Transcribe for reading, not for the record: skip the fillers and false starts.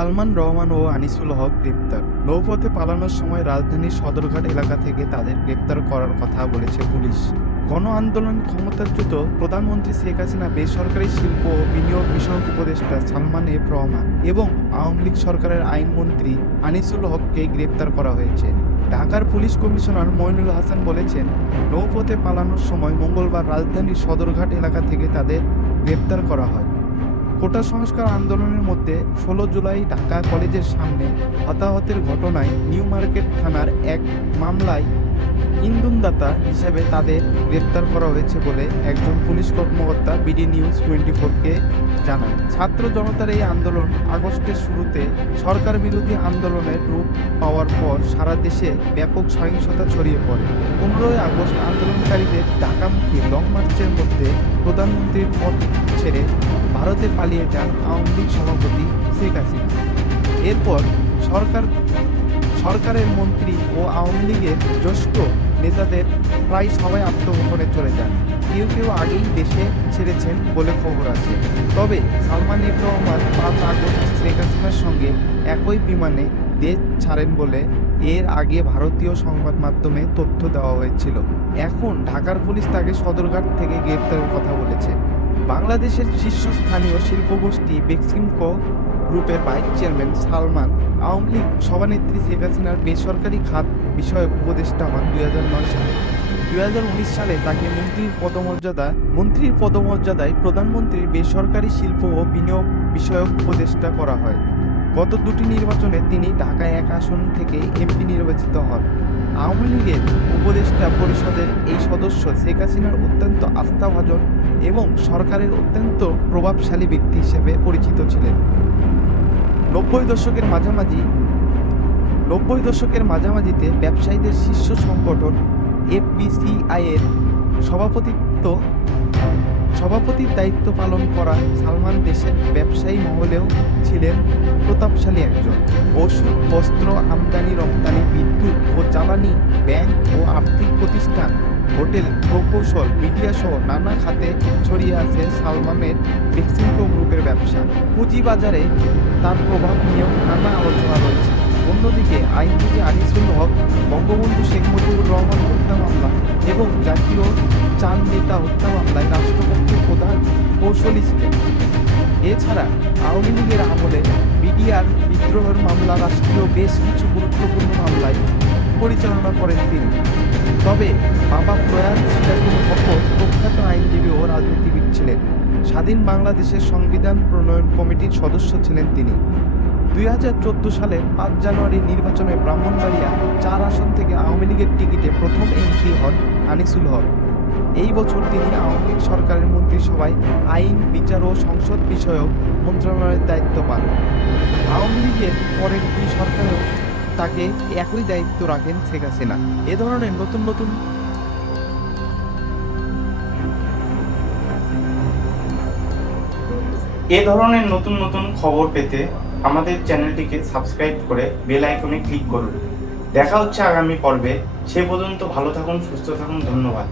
সালমান রহমান ও আনিসুল হক গ্রেপ্তার। নৌপথে পালানোর সময় রাজধানীর সদরঘাট এলাকা থেকে তাদের গ্রেপ্তার করার কথা বলেছে পুলিশ। গণ আন্দোলন ক্ষমতাচ্যুত প্রধানমন্ত্রী শেখ হাসিনা, বেসরকারি শিল্প ও বিনিয়োগ বিষয়ক উপদেষ্টা সালমান এফ রহমান এবং আওয়ামী লীগ সরকারের আইনমন্ত্রী আনিসুল হককে গ্রেপ্তার করা হয়েছে। ঢাকার পুলিশ কমিশনার মইনুল হাসান বলেছেন, নৌপথে পালানোর সময় মঙ্গলবার রাজধানীর সদরঘাট এলাকা থেকে তাদের গ্রেপ্তার করা হয়। কোটা সংস্কার আন্দোলনের মধ্যে ১৬ জুলাই ঢাকা কলেজের সামনে হতাহতের ঘটনায় নিউ মার্কেট থানার এক মামলায় ইন্ধনদাতা হিসেবে তাদের গ্রেপ্তার করা হয়েছে বলে একজন পুলিশ কর্মকর্তা বিডি নিউজ 24-কে জানান। ছাত্র জনতার এই আন্দোলন আগস্টের শুরুতে সরকার বিরোধী আন্দোলনের রূপ পাওয়ার পর সারা দেশে ব্যাপক সহিংসতা ছড়িয়ে পড়ে। 15ই আগস্ট আন্দোলনকারীদের ঢাকামুখী লং মার্চের মধ্যে প্রধানমন্ত্রীর পদ ছেড়ে ভারতে পালিয়ে যান আওয়ামী লীগ সভাপতি শেখ হাসিনা। এরপর সরকারের মন্ত্রী ও আওয়ামী লীগের জ্যেষ্ঠ নেতাদের প্রায় সবাই আত্মগোপনে চলে যান। কেউ কেউ আগেই দেশে ছেড়েছেন বলে খবর আছে। তবে সালমান এফ রহমান 5 আগস্ট শেখ হাসিনার সঙ্গে একই বিমানে দেশ ছাড়েন বলে এর আগে ভারতীয় সংবাদ মাধ্যমে তথ্য দেওয়া হয়েছিল। এখন ঢাকার পুলিশ তাকে সদরঘাট থেকে গ্রেপ্তারের কথা বলেছে। বাংলাদেশের শীর্ষস্থানীয় শিল্পগোষ্ঠী বেক্সিমকো গ্রুপের ভাইস চেয়ারম্যান সালমান আওয়ামী লীগ সভানেত্রী শেখ হাসিনার বেসরকারি খাত বিষয়ক উপদেষ্টা হন 2009 সালে। 2019 সালে তাকে মন্ত্রীর পদমর্যাদায় প্রধানমন্ত্রীর বেসরকারি শিল্প ও বিনিয়োগ বিষয়ক উপদেষ্টা করা হয়। গত দুটি নির্বাচনে তিনি ঢাকা 1 আসন থেকে এমপি নির্বাচিত হন। আওয়ামী লীগের উপদেষ্টা পরিষদের এই সদস্য শেখ হাসিনার অত্যন্ত আস্থাভাজন এবং সরকারের অত্যন্ত প্রভাবশালী ব্যক্তি হিসেবে পরিচিত ছিলেন। 90 দশকের মাঝামাঝিতে ব্যবসায়ীদের শীর্ষ সংগঠন এফবিসিআই-এর সভাপতির দায়িত্ব পালন করা সালমান দেশের ব্যবসায়ী মহলেও ছিলেন প্রতাপশালী একজন। ওষুধ, বস্ত্র, আমদানি রপ্তানি, বিদ্যুৎ ও জ্বালানি, ব্যাংক ও আর্থিক প্রতিষ্ঠান, হোটেল, প্রকৌশল, মিডিয়া সহ নানা খাতে ছড়িয়ে আছে সালমানের বেক্সিমকো গ্রুপের ব্যবসা। পুঁজিবাজারে তার প্রভাব নিয়েও নানা আলোচনা রয়েছে। অন্যদিকে আইনজীবী আনিসুল হক বঙ্গবন্ধু শেখ মুজিবুর রহমান হত্যা মামলা এবং জাতীয় চাঁদ নেতা হত্যা মামলায় রাষ্ট্রপক্ষের প্রধান কৌশলী ছিলেন। এছাড়া আওয়ামী লীগের আমলে বিডিআর বিদ্রোহের মামলা, রাষ্ট্রীয় বেশ কিছু গুরুত্বপূর্ণ মামলায় পরিচালনা করেন তিনি। তবে বাবা প্রয়াত সিরাজুল হকও প্রখ্যাত আইনজীবী ও রাজনীতিবিদ ছিলেন। স্বাধীন বাংলাদেশের সংবিধান প্রণয়ন কমিটির সদস্য ছিলেন তিনি। 2014 সালের 5 জানুয়ারি নির্বাচনে ব্রাহ্মণবাড়িয়া 4 আসন থেকে আওয়ামী লীগের টিকিটে প্রথম এমপি হন আনিসুল হক। এই বছর তিনি আওয়ামী লীগ সরকারের মন্ত্রিসভায় আইন, বিচার ও সংসদ বিষয়ক মন্ত্রণালয়ের দায়িত্ব পান। আওয়ামী লীগের পরের দুই সরকারেও তাকে একই দায়িত্ব রাখেন শেখ হাসিনা। এ ধরনের নতুন নতুন খবর পেতে আমাদের চ্যানেলটিকে সাবস্ক্রাইব করে বেল আইকনে ক্লিক করুন। দেখা হচ্ছে আগামী পর্বে। সে পর্যন্ত ভালো থাকুন, সুস্থ থাকুন। ধন্যবাদ।